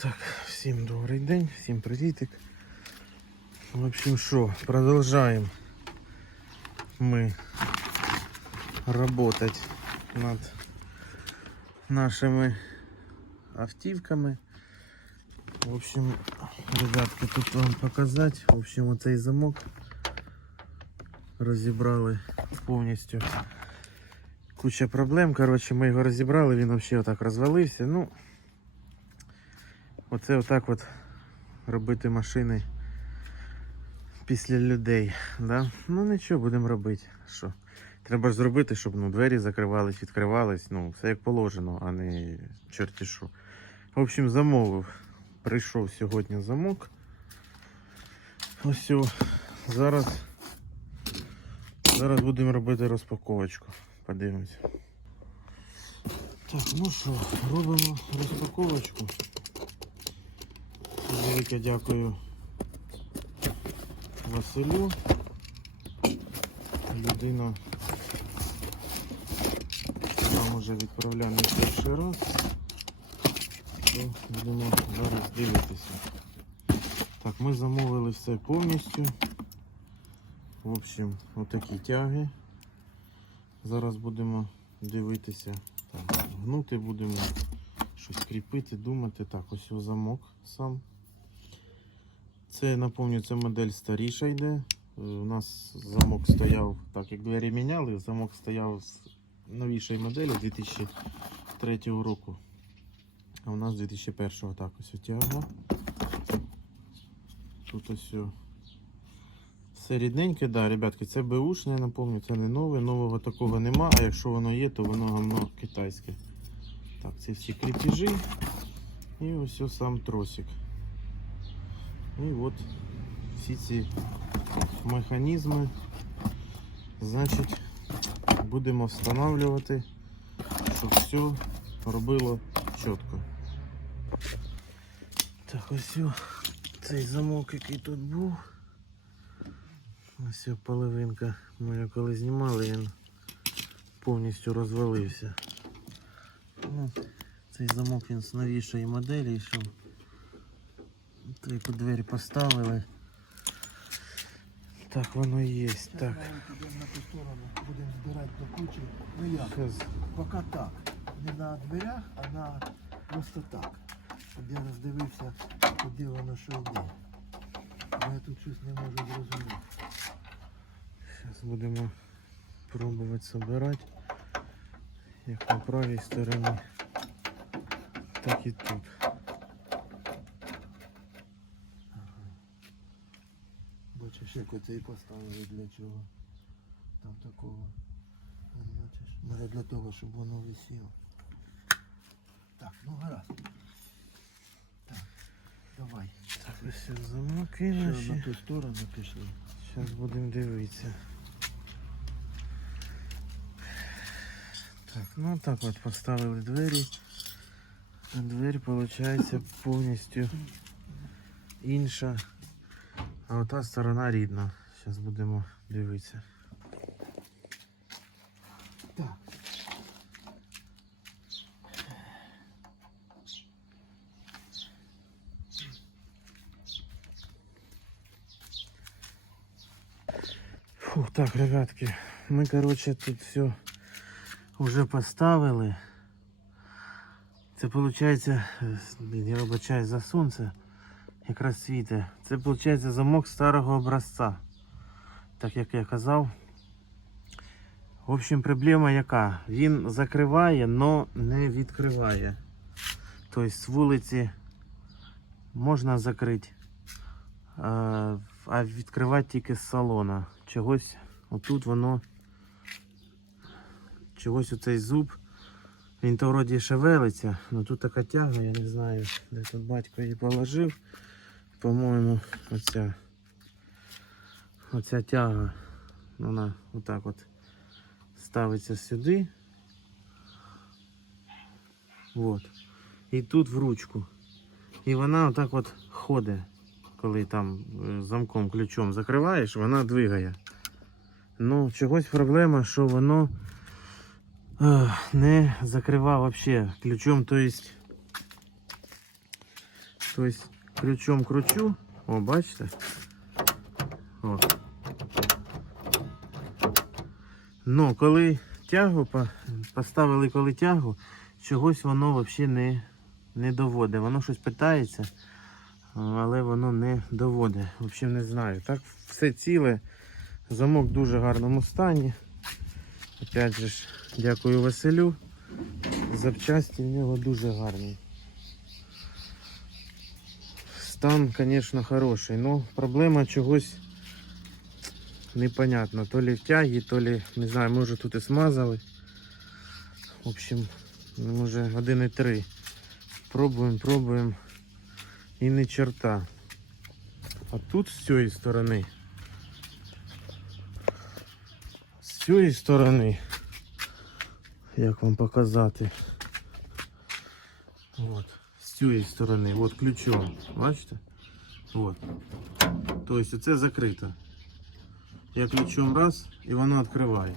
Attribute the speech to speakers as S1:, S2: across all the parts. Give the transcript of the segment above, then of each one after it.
S1: Так, всім добрий день, всім привітик. В общем, що, продовжаємо ми работать над нашими автівками. В общем, ребятки, тут вам показати. В общем, оцей замок розібрали повністю. Куча проблем. Коротше, ми його розібрали, він взагалі отак розвалився. Ну, Оце отак от робити машини після людей. Да? Ну нічого, будемо робити. Що? Треба ж зробити, щоб ну, двері закривались, відкривались, ну, все як положено, а не чорті що. В общем, замовив. Прийшов сьогодні замок. Ось зараз. Зараз будемо робити розпаковочку. Подивимось. Так, ну що, робимо розпаковочку. Велике дякую Василю. Людина нам уже відправляє не перший раз. То будемо зараз дивитися. Так, ми замовили все повністю. В общем, отакі тяги. Зараз будемо дивитися. Так, гнути будемо щось кріпити, думати. Так, ось його замок сам. Це, напомню, це модель старіша йде. Е, У нас замок стояв, так як двері міняли, замок стояв з новішої моделі 2003 року. А у нас 2001 так ось отягла. Тут ось. Все рідненьке, да, ребятки, це беушне, я напомню, це не нове, нового такого нема, а якщо воно є, то воно гамно китайське. Так, це всі кріпежі. І ось сам тросик. І от всі ці механізми. Значить, будемо встановлювати, щоб все робило чітко. Так, ось цей замок, який тут був. Ось половинка. Ми його коли знімали, він повністю розвалився. Ну, цей замок він з новішої моделі йшов. Тільки двері поставили. Так воно і є. Так.
S2: Підемо на ту сторону, будемо збирати до кучі. Ну як?
S1: Щас.
S2: Поки так. Не на дверях, а на просто так. Щоб я роздивився, куди воно що йде. Бо я тут щось не можу зрозуміти.
S1: Зараз будемо пробувати збирати. Як на правій стороні, так і тут.
S2: Бачиш, як оцей поставили для чого. Там такого. Бачиш, може для того, щоб воно висіло. Так, ну гаразд. Так, давай.
S1: Так, ось замоки
S2: Ще на
S1: наші.
S2: ту сторону пішли.
S1: Зараз будемо дивитися. Так, ну так от поставили двері. А двері, виходить, повністю інша. А ота сторона рідна. Зараз будемо дивитися.
S2: Так.
S1: Фух, так, ребятки, ми, короче, тут все вже поставили. Це виходить, я вибачаюсь за сонце, якраз світе. Це виходить замок старого образця. Так як я казав. В общем, проблема яка? Він закриває, але не відкриває. Тобто з вулиці можна закрити, а відкривати тільки з салона. Чогось отут воно. Чогось оцей зуб. Він то вроді шевелиться, але тут така тяга, я не знаю, де тут батько її положив. По-моєму, оця, оця тяга, вона отак от ставиться сюди. От. І тут в ручку. І вона отак от ходить, коли там е, замком ключом закриваєш, вона двигає. Ну, чогось проблема, що воно не закривав взагалі ключом, то есть Тобто ключом кручу. О, бачите? О. Ну, коли тягу поставили коли тягу, чогось воно взагалі не, не доводить. Воно щось питається, але воно не доводить. Взагалі не знаю. Так все ціле. Замок в дуже гарному стані. Опять же дякую Василю. Запчасті в нього дуже гарні. Стан, звісно, хороший, але проблема чогось непонятно. То ли тяги, то ли, не знаю, може тут і смазали. В общем, може 1,3. Пробуємо, пробуємо. І не черта. А тут з цієї сторони. З цієї сторони. Як вам показати? От. Цієї сторони, от ключом. Бачите? От. Тобто це закрито. Я ключом раз і воно відкриває.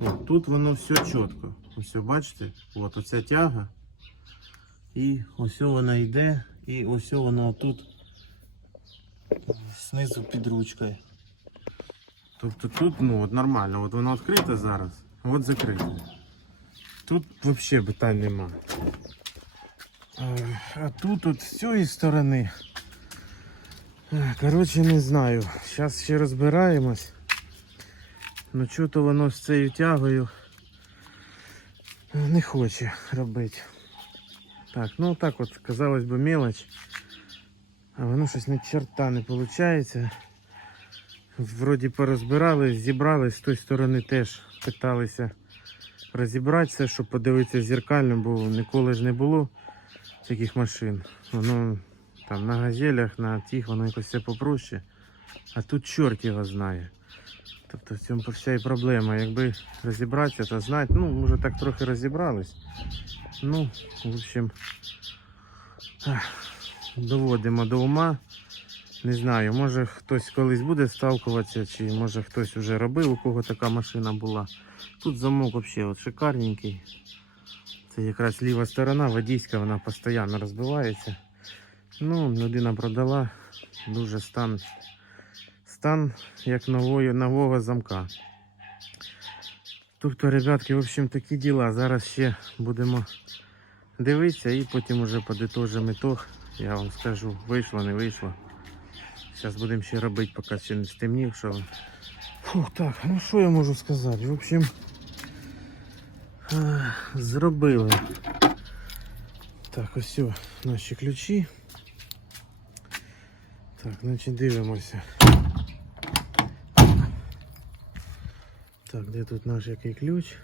S1: От. Тут воно все чітко. Ось бачите? От оця тяга. І ось вона йде, і ось вона тут знизу під ручкою. Тобто тут ну, от нормально, от воно відкрите зараз, от закрите. Тут взагалі питань нема. А тут от з цієї сторони. Коротше, не знаю. Зараз ще розбираємось. Ну що то воно з цією тягою не хоче робити. Так, ну так от, казалось би, мелоч. А воно щось ні черта не виходить. Вроді порозбирали, зібрали, з тої сторони теж питалися розібратися, щоб подивитися зеркально, бо ніколи ж не було таких машин. Воно там на газелях, на тих, воно якось все попроще. А тут чорт його знає. Тобто в цьому вся і проблема. Якби розібратися та знати, ну, може так трохи розібрались. Ну, в общем, доводимо до ума. Не знаю, може хтось колись буде сталкуватися, чи може хтось вже робив, у кого така машина була. Тут замок взагалі от шикарненький. Це якраз ліва сторона, водійська, вона постійно розбивається. Ну, людина продала, дуже стан, стан як нової, нового замка. Тобто, ребятки, в общем, такі діла. Зараз ще будемо дивитися і потім уже подитожимо ітог. Я вам скажу, вийшло, не вийшло. Зараз будемо ще робити, поки ще не стемнів, що. Фух, так, ну що я можу сказати? В общем, зробили. Так, ось наші ключі. Так, значить дивимося. Так, де тут наш який ключ?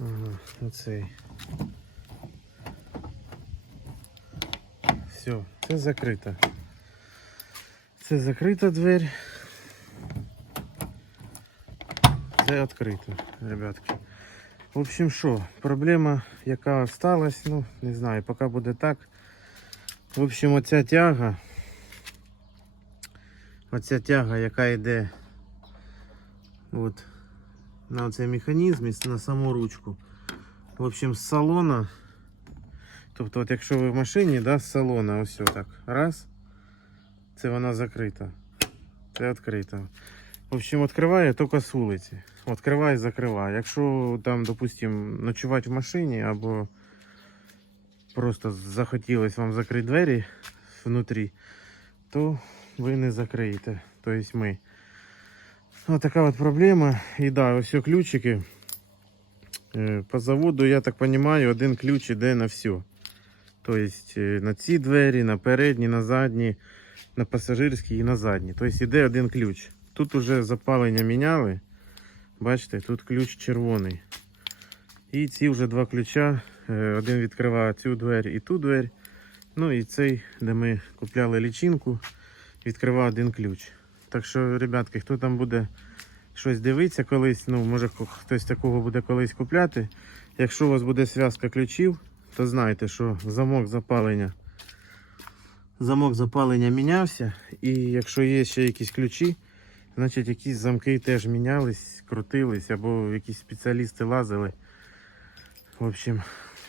S1: Ага, оцей. Все, це закрито. Це закрита двері. Це відкрито, ребятки. В общем, що, проблема, яка осталась, ну, не знаю, поки буде так. В общем, оця тяга. Оця тяга, яка йде от, на цей механізм на саму ручку. В общем, з салона. Тобто, от якщо ви в машині, да, з салона, ось так. Раз. Це вона закрита. Це відкрита. В общем, відкриває тільки з вулиці. Відкриває і закриває. Якщо там, допустим, ночувати в машині або просто захотілося вам закрити двері внутрі, то ви не закриєте. Тобто ми. Ось така от проблема. І да, ось ключики. Е, По заводу, я так розумію, один ключ іде на все. Тобто е, на ці двері, на передні, на задні, на пасажирські і на задні. Тобто йде один ключ. Тут уже запалення міняли. Бачите, тут ключ червоний. І ці вже два ключа. Е, Один відкриває цю двері і ту двері. Ну і цей, де ми купляли лічинку, відкриває один ключ. Так що, ребятки, хто там буде щось дивитися колись, ну може хтось такого буде колись купляти. Якщо у вас буде зв'язка ключів, то знайте, що замок запалення. Замок запалення мінявся, і якщо є ще якісь ключі, значить якісь замки теж мінялись, крутились, або якісь спеціалісти лазили. В общем,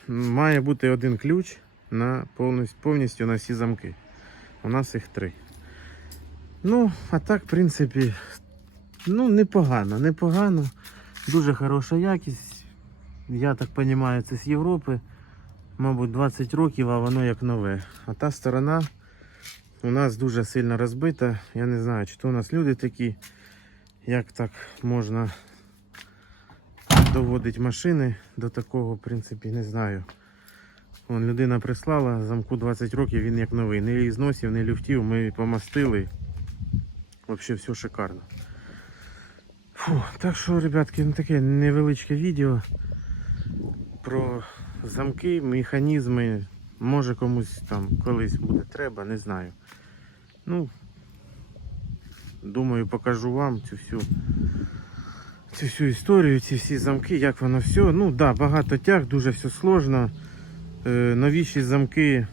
S1: має бути один ключ на повністю, повністю на всі замки. У нас їх три. Ну, а так, в принципі, ну, непогано, непогано. Дуже хороша якість. Я так розумію, це з Європи. Мабуть, 20 років, а воно як нове. А та сторона у нас дуже сильно розбита. Я не знаю, чи то у нас люди такі, як так можна доводить машини до такого, в принципі, не знаю. Вон людина прислала, замку 20 років, він як новий. Не зносів, не люфтів, ми помастили. Взагалі все шикарно. Фу, так що, ребятки, ну таке невеличке відео про замки, механізми. Може комусь там колись буде треба, не знаю. Ну, думаю, покажу вам цю всю цю всю історію, ці всі замки, як воно все. Ну да, багато тяг, дуже все сложно. Е, новіші замки,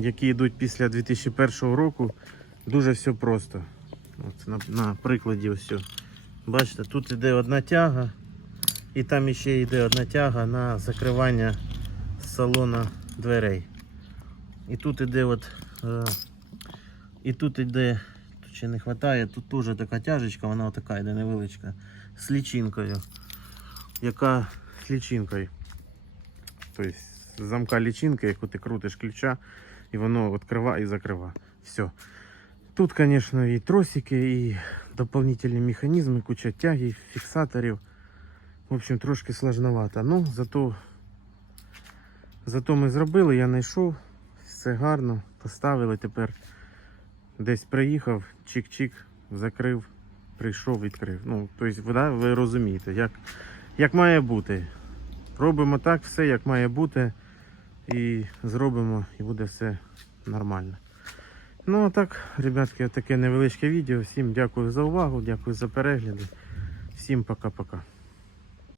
S1: які йдуть після 2001 року, дуже все просто. От на, на прикладі ось. Бачите, тут йде одна тяга, і там іще йде одна тяга на закривання салона дверей. І тут іде от. Е, і тут іде, тут не вистачає, тут теж така тяжечка, вона така йде невеличка, з лічинкою. Яка з лічинкою. Тобто замка лічинки, яку ти крутиш ключа, і воно відкриває і закриває. Все. Тут, звісно, і тросики, і дополнительні механізми, куча тяги, фіксаторів. В общем, трошки сложновато. Ну, зато, зато ми зробили, я знайшов, все гарно, поставили тепер. Десь приїхав, чик-чик, закрив, прийшов, відкрив. Ну, тобто, да, ви розумієте, як, як має бути. Робимо так, все як має бути. І зробимо, і буде все нормально. Ну а так, ребятки, таке невеличке відео. Всім дякую за увагу, дякую за перегляди. Всім пока-пока.